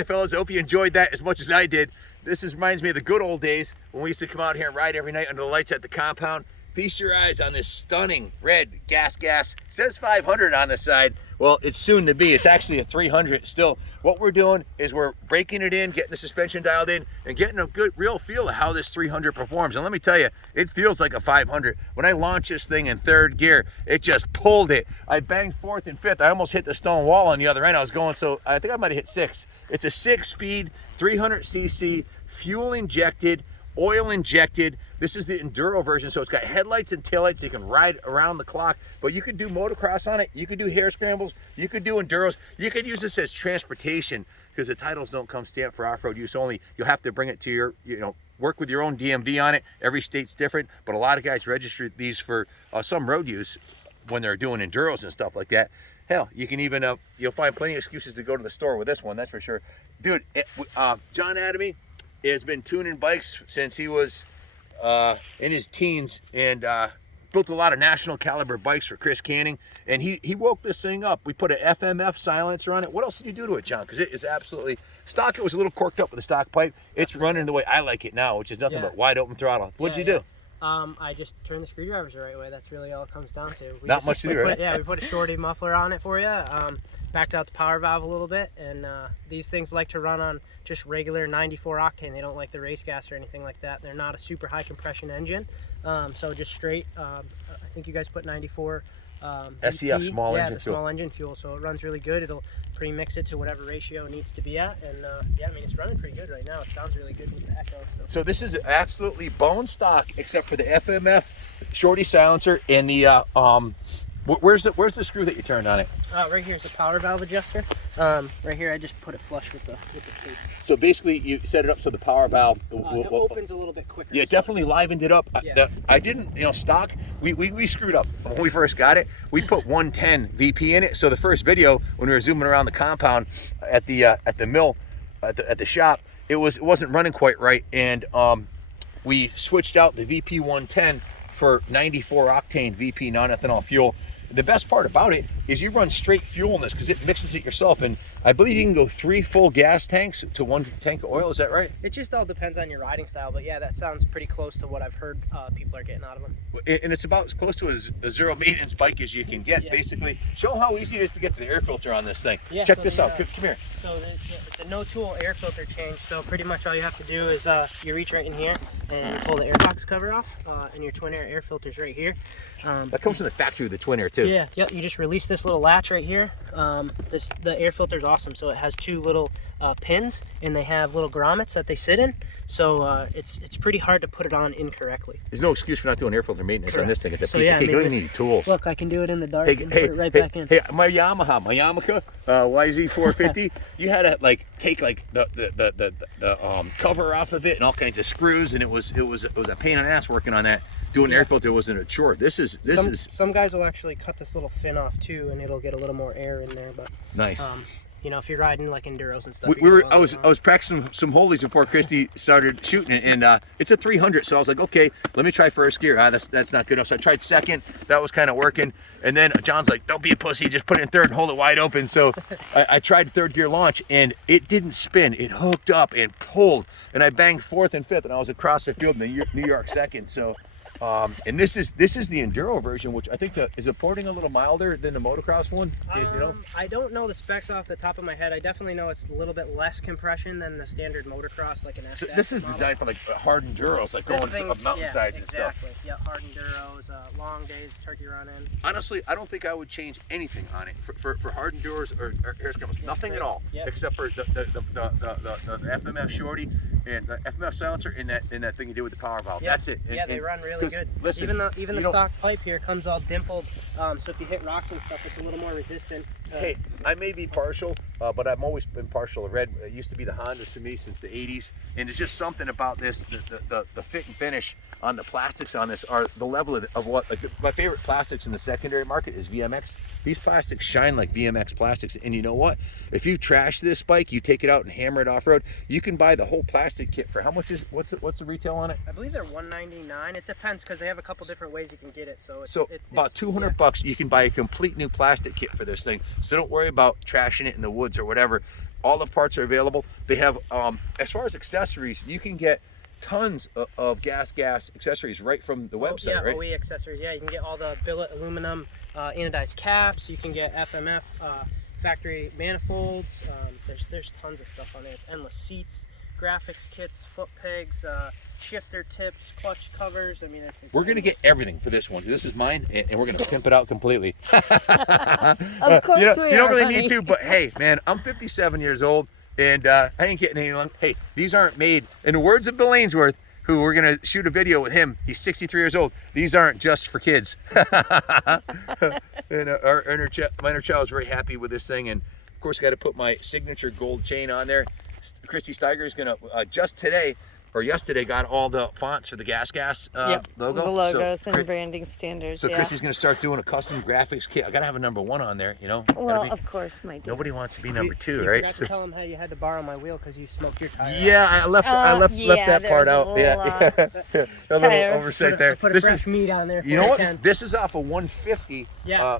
evening, fellas. I hope you enjoyed that as much as I did. This reminds me of the good old days when we used to come out here and ride every night under the lights at the compound. Feast your eyes on this stunning red Gasgas. It says 500 on the side. Well, it's soon to be. It's actually a 300 still. What we're doing is we're breaking it in, getting the suspension dialed in, and getting a good real feel of how this 300 performs. And let me tell you, it feels like a 500. When I launched this thing in third gear, it just pulled it. I banged fourth and fifth. I almost hit the stone wall on the other end. I was going, so I think I might have hit six. It's a 6-speed, 300cc, fuel injected, oil injected. This is the enduro version, so it's got headlights and taillights, so you can ride around the clock. But you could do motocross on it. You could do hare scrambles. You could do enduros. You could use this as transportation because the titles don't come stamped for off-road use only. You'll have to bring it to your, work with your own DMV on it. Every state's different, but a lot of guys register these for some road use when they're doing enduros and stuff like that. Hell, you can even, you'll find plenty of excuses to go to the store with this one, that's for sure. Dude, John Adamy has been tuning bikes since he was in his teens, and built a lot of national caliber bikes for Chris Canning, and he woke this thing up. We put an FMF silencer on it. What else did you do to it, John? Because it is absolutely stock. It was a little corked up with a stock pipe. It's running the way I like it now, which is nothing but wide open throttle. What'd you do? I just turned the screwdrivers the right way. That's really all it comes down to. Not much to do, right? Yeah, we put a shorty muffler on it for you. Backed out the power valve a little bit, and these things like to run on just regular 94 octane. They don't like the race gas or anything like that. They're not a super high compression engine, so just straight. I think you guys put 94 SEF small engine fuel. Small engine fuel, so it runs really good. It'll pre-mix it to whatever ratio it needs to be at, and yeah, I mean it's running pretty good right now. It sounds really good with the echo. So this is absolutely bone stock, except for the FMF shorty silencer and the where's the screw that you turned on it? Right here's the power valve adjuster. Right here I just put it flush with the tape. So basically you set it up so the power valve it opens a little bit quicker. Yeah, definitely livened it up. Yeah. I didn't, stock, we screwed up. When we first got it, we put 110 VP in it. So the first video, when we were zooming around the compound at the mill, at the shop, it wasn't running quite right. And we switched out the VP 110 for 94 octane VP non-ethanol fuel. The best part about it is you run straight fuel in this because it mixes it yourself, and I believe you can go 3 full gas tanks to 1 tank of oil. Is that right? It just all depends on your riding style, but yeah, that sounds pretty close to what I've heard people are getting out of them. And it's about as close to a zero maintenance bike as you can get. Yeah. Basically, show how easy it is to get to the air filter on this thing. Yeah, check this out. Come here. So it's a no-tool air filter change. So pretty much all you have to do is you reach right in here and pull the air box cover off, and your twin air filter's right here. That comes from the factory with the twin air too. Yeah, yep. You just release this little latch right here. The air filter is awesome. So it has 2 little pins, and they have little grommets that they sit in. So it's pretty hard to put it on incorrectly. There's no excuse for not doing air filter maintenance on this thing. It's a so piece yeah, of cake. You don't even need tools. Look, I can do it in the dark and put it right back in. Hey, my Yamaha YZ450. You had to take the cover off of it and all kinds of screws, and it was a pain in the ass working on that. Doing air filter wasn't a chore. Some guys will actually cut this little fin off too, and it'll get a little more air in there. But nice. If you're riding like enduros and stuff. I was practicing some holies before Christy started shooting it, and it's a 300. So I was like, okay, let me try first gear. That's not good enough. So I tried second. That was kind of working. And then John's like, don't be a pussy, just put it in third and hold it wide open. So I tried third gear launch, and it didn't spin. It hooked up and pulled, and I banged fourth and fifth, and I was across the field in the New York second. So. And this is the enduro version, which I think is it porting a little milder than the motocross one. I don't know the specs off the top of my head. I definitely know it's a little bit less compression than the standard motocross, like an SS. So this is designed for hard enduros, like going up mountainsides and stuff. Exactly. Yeah, hard enduros, long days, turkey running. Honestly, I don't think I would change anything on it for hard enduros or air scrambles. Nothing at all, except for the FMF shorty and the FMF silencer in that thing you do with the power valve. That's it. They run really good. Listen, even the stock pipe here comes all dimpled, so if you hit rocks and stuff, it's a little more resistant. Hey, I may be partial, but I've always been partial to red. It used to be the Honda to me since the 80s, and there's just something about this, the fit and finish on the plastics on this are the level of what, my favorite plastics in the secondary market is VMX. These plastics shine like VMX plastics, and you know what? If you trash this bike, you take it out and hammer it off-road, you can buy the whole plastic kit for how much what's the retail on it? I believe they're $199. It depends because they have a couple different ways you can get it. So it's about 200 bucks. You can buy a complete new plastic kit for this thing. So don't worry about trashing it in the woods or whatever. all the parts are available. They have, as far as accessories, you can get tons of Gasgas accessories right from the website, yeah, right? OE accessories. Yeah, you can get all the billet aluminum anodized caps. You can get FMF factory manifolds. There's tons of stuff on there. It's endless. Seats, graphics kits, foot pegs, shifter tips, clutch covers. I mean, we're gonna get everything for this one. This is mine, and we're gonna pimp it out completely. Of course you don't really need to, but hey, man, I'm 57 years old, and I ain't getting any young. Hey, these aren't made. In the words of Bill Ainsworth, who we're gonna shoot a video with him. He's 63 years old. These aren't just for kids. And our inner child is very happy with this thing, and of course, got to put my signature gold chain on there. Christy Steiger is gonna just today or yesterday got all the fonts for the Gasgas logo. The logos and branding standards. So Christy's gonna start doing a custom graphics kit. I gotta have a #1 on there, you know. Well, of course, my dear. Nobody wants to be #2, you right? forgot to tell them how you had to borrow my wheel because you smoked your tire. Yeah, I left that part out. A little oversight there. Put a fresh meat on there. You know what? This is off a 150. Yeah.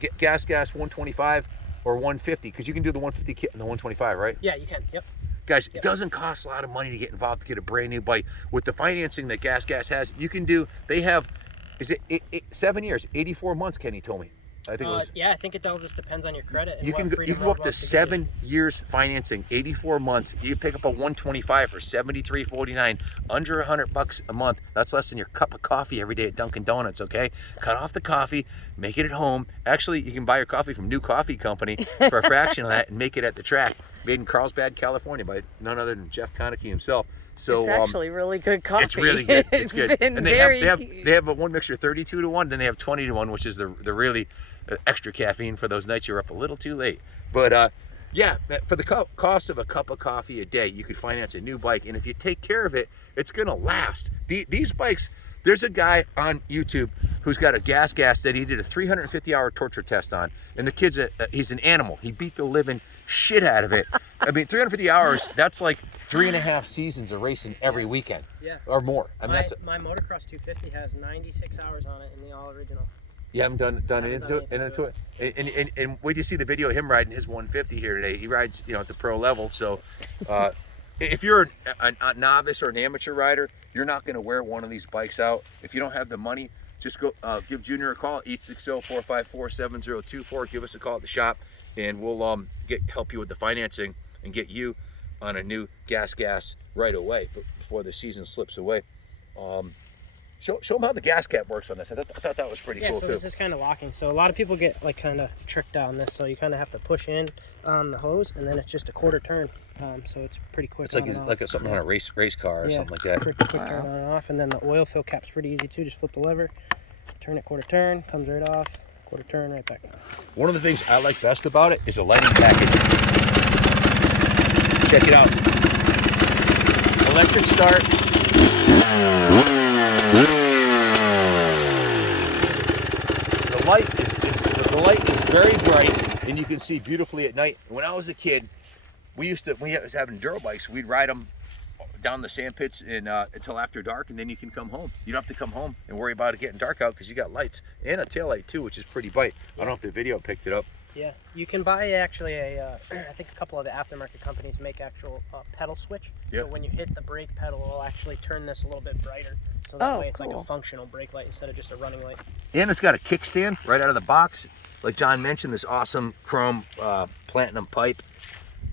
Gasgas 125 or 150, because you can do the 150 kit and the 125, right? Yeah, you can. Yep. Guys, it doesn't cost a lot of money to get involved to get a brand new bike. With the financing that Gasgas has, you can do, they have, is it 7 years, 84 months, Kenny told me. I think it was. Yeah, I think it all just depends on your credit. And you can go up to 7 years financing, 84 months. You pick up a 125 for $73.49, under $100 a month. That's less than your cup of coffee every day at Dunkin' Donuts. Okay, cut off the coffee, make it at home. Actually, you can buy your coffee from New Coffee Company for a fraction of that and make it at the track. Made in Carlsbad, California, by none other than Jeff Konecki himself. So it's actually really good coffee. It's really good. It's good. And they have a one mixture 32 to 1, then they have 20 to 1, which is the really extra caffeine for those nights you're up a little too late. But yeah, for the cost of a cup of coffee a day, you could finance a new bike, and if you take care of it, it's gonna last. These bikes, there's a guy on YouTube who's got a Gasgas that he did a 350-hour torture test on, and the kid's he's an animal. He beat the living shit out of it. I mean, 350 hours, that's like 3.5 seasons of racing every weekend. Yeah. Or more. I mean, my motocross 250 has 96 hours on it in the all original. You haven't done it into it? And wait till you see the video of him riding his 150 here today. He rides, you know, at the pro level. So if you're a novice or an amateur rider, you're not going to wear one of these bikes out. If you don't have the money, just go give Junior a call, 860-454-7024. Give us a call at the shop, and we'll help you with the financing and get you on a new Gasgas right away before the season slips away. Show them how the gas cap works on this. I thought that was pretty cool too. So this is kind of locking. So a lot of people get like kind of tricked on this. So you kind of have to push in on the hose, and then it's just a quarter turn. So it's pretty quick. It's like something on a race car or something like that. Quick turn on and off. And then the oil fill cap's pretty easy too. Just flip the lever, turn it quarter turn, comes right off. Quarter turn, right back on. One of the things I like best about it is the lighting package. Check it out. Electric start. The light is very bright, and you can see beautifully at night. When I was a kid, when we was having enduro bikes, we'd ride them down the sand pits until after dark, and then you can come home. You don't have to come home and worry about it getting dark out because you got lights and a tail light too, which is pretty bright. I don't know if the video picked it up. Yeah, you can buy actually I think a couple of the aftermarket companies make actual pedal switch. Yep. So when you hit the brake pedal, it'll actually turn this a little bit brighter. So that way it's like a functional brake light instead of just a running light. And it's got a kickstand right out of the box. Like John mentioned, this awesome chrome platinum pipe.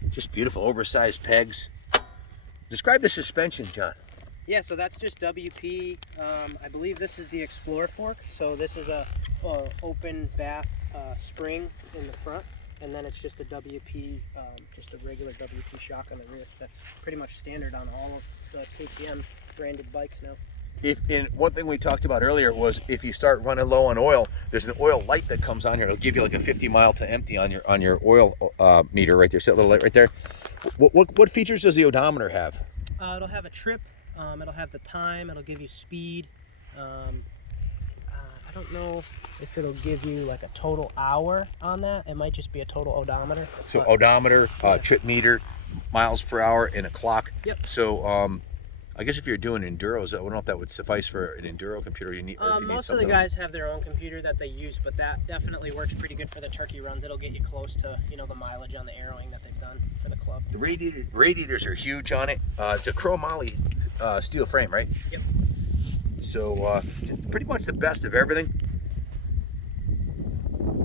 Just beautiful oversized pegs. Describe the suspension, John. Yeah, so that's just WP. I believe this is the Explorer fork. So this is a open bath spring in the front, and then it's just a WP, just a regular WP shock on the rear. That's pretty much standard on all of the KTM branded bikes now. And one thing we talked about earlier was if you start running low on oil, there's an oil light that comes on here. It'll give you like a 50 mile to empty on your oil meter right there. See that little light right there? What features does the odometer have? It'll have a trip. It'll have the time. It'll give you speed. I don't know if it'll give you like a total hour on that. It might just be a total odometer. So odometer, trip meter, miles per hour, and a clock. Yep. So I guess if you're doing enduros, I don't know if that would suffice for an enduro computer. You need, or if you need Most of the something guys have their own computer that they use, but that definitely works pretty good for the turkey runs. It'll get you close to, you know, the mileage on the arrowing that they've done for the club. The radiators are huge on it. It's a chromoly steel frame, right? Yep. So pretty much the best of everything.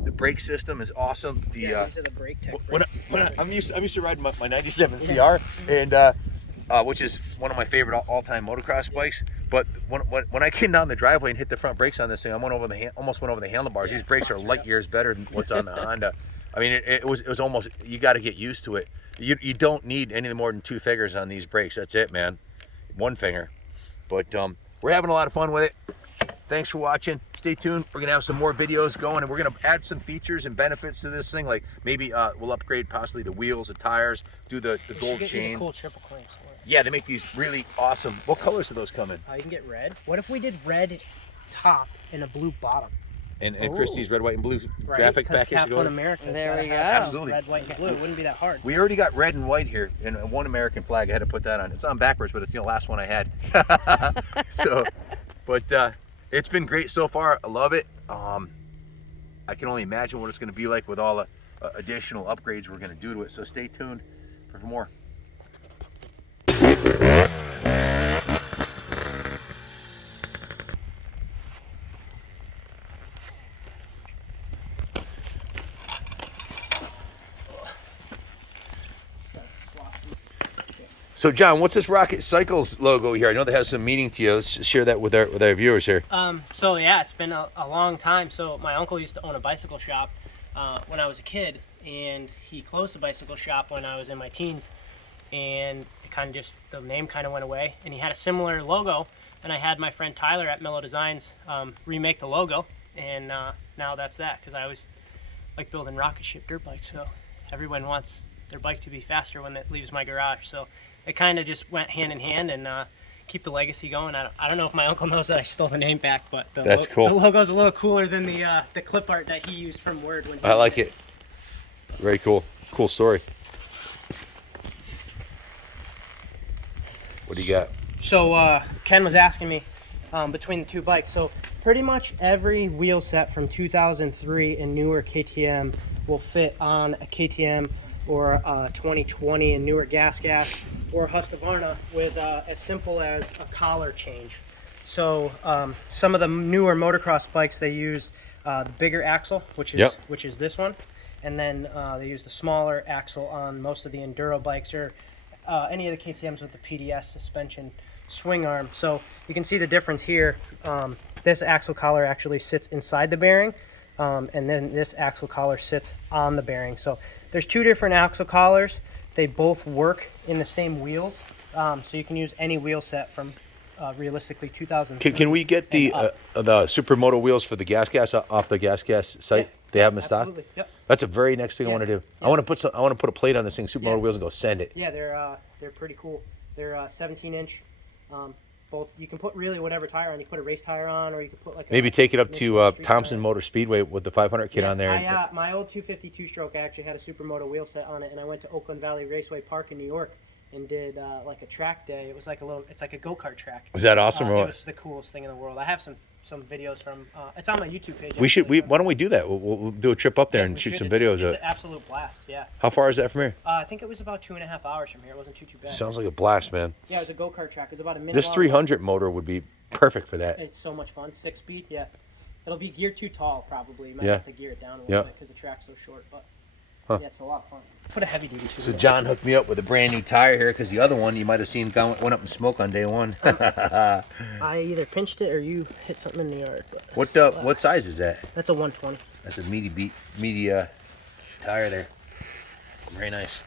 The brake system is awesome. These are the brake tech brakes. I'm used to riding my 97 CR, and which is one of my favorite all-time motocross bikes. But when I came down the driveway and hit the front brakes on this thing, I almost went over the handlebars. These brakes are light years better than what's on the Honda. I mean, it was almost, you got to get used to it. You don't need any more than 2 fingers on these brakes. That's it, man. 1 finger. But we're having a lot of fun with it. Thanks for watching. Stay tuned. We're gonna have some more videos going, and we're gonna add some features and benefits to this thing. Like maybe we'll upgrade possibly the wheels, the tires, do the gold chain. Cool triple clamp. Yeah, they make these really awesome. What colors do those come in? You can get red. What if we did red top and a blue bottom? And Christie's red, white, and blue graphic package. Cap on America. There we go. Absolutely. Red, white, and blue. It wouldn't be that hard. We already got red and white here, and 1 American flag. I had to put that on. It's on backwards, but it's the last one I had. So, but it's been great so far. I love it. I can only imagine what it's going to be like with all the additional upgrades we're going to do to it. So stay tuned for more. So John, what's this Rocket Cycles logo here? I know that has some meaning to you. Let's share that with our viewers here. So yeah, it's been a long time. So my uncle used to own a bicycle shop when I was a kid, and he closed the bicycle shop when I was in my teens, and it kind of just, the name kind of went away. And he had a similar logo, and I had my friend Tyler at Mellow Designs remake the logo, and now that's that, because I always like building rocket ship dirt bikes, so everyone wants their bike to be faster when it leaves my garage. So it kind of just went hand in hand, and keep the legacy going. I don't know if my uncle knows that I stole the name back, but that's cool. The logo's a little cooler than the clip art that he used from Word. When I like it. Very cool. Cool story. What do you got? So Ken was asking me between the 2 bikes. So pretty much every wheel set from 2003 and newer KTM will fit on a KTM or a 2020 and newer Gasgas or Husqvarna with as simple as a collar change. So some of the newer motocross bikes, they use the bigger axle, which is this one, and then they use the smaller axle on most of the enduro bikes or any of the KTMs with the PDS suspension swing arm. So you can see the difference here. This axle collar actually sits inside the bearing, and then this axle collar sits on the bearing. So there's 2 different axle collars. They both work in the same wheels, so you can use any wheel set from realistically 2000. Can we get the Supermoto wheels for the Gasgas off the Gasgas site? Yeah. They have them in stock. Absolutely. Yep. That's a very next thing I want to do. Yeah. I want to put a plate on this thing, Supermoto wheels, and go send it. Yeah, they're pretty cool. They're 17-inch. Both, you can put really whatever tire on. You can put a race tire on, or you can put like maybe take it up to Thompson Motor Speedway with the 500 kit on there. My old 252 stroke, I actually had a Supermoto wheel set on it, and I went to Oakland Valley Raceway Park in New York and did like a track day. It was like it's like a go-kart track. Was that awesome? It was the coolest thing in the world. I have some videos from. It's on my YouTube page. Why don't we do that? We'll do a trip up there and shoot some videos. It's an absolute blast. Yeah. How far is that from here? I think it was about 2.5 hours from here. It wasn't too bad. Sounds like a blast, man. Yeah, it was a go-kart track. It was about a minute. This 300 motor would be perfect for that. It's so much fun. 6-speed. Yeah. It'll be geared too tall probably. You might have to gear it down a little bit because the track's so short, but. Yeah, it's a lot of fun. Put a heavy duty to it. So John hooked me up with a brand new tire here, because the other one you might have seen went up in smoke on day 1. I either pinched it or you hit something in the yard. But what size is that? That's a 120. That's a meaty tire there. Very nice.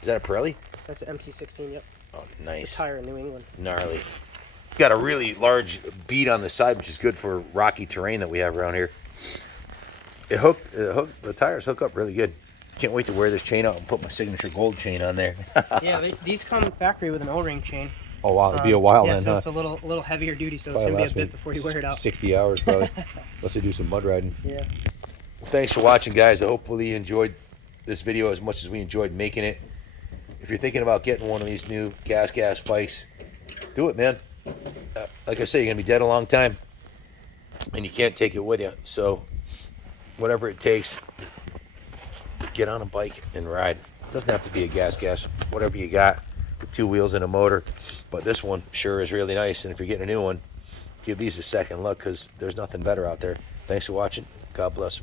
Is that a Pirelli? That's an MT16. Yep. Oh, nice. It's a tire in New England. Gnarly. It's got a really large bead on the side, which is good for rocky terrain that we have around here. The tires hook up really good. Can't wait to wear this chain out and put my signature gold chain on there. Yeah, these come factory with an O-ring chain. Oh wow, it'll be a while then, so huh? It's a little heavier duty, so it's gonna be a bit before you wear it out. 60 hours probably, unless they do some mud riding. Yeah. Well, thanks for watching, guys. Hopefully you enjoyed this video as much as we enjoyed making it. If you're thinking about getting one of these new Gasgas bikes, Do it, man. Like I say, you're gonna be dead a long time, and you can't take it with you. So, whatever it takes, get on a bike and ride. It doesn't have to be a gas. Whatever you got with 2 wheels and a motor. But this one sure is really nice. And if you're getting a new one, give these a second look because there's nothing better out there. Thanks for watching. God bless.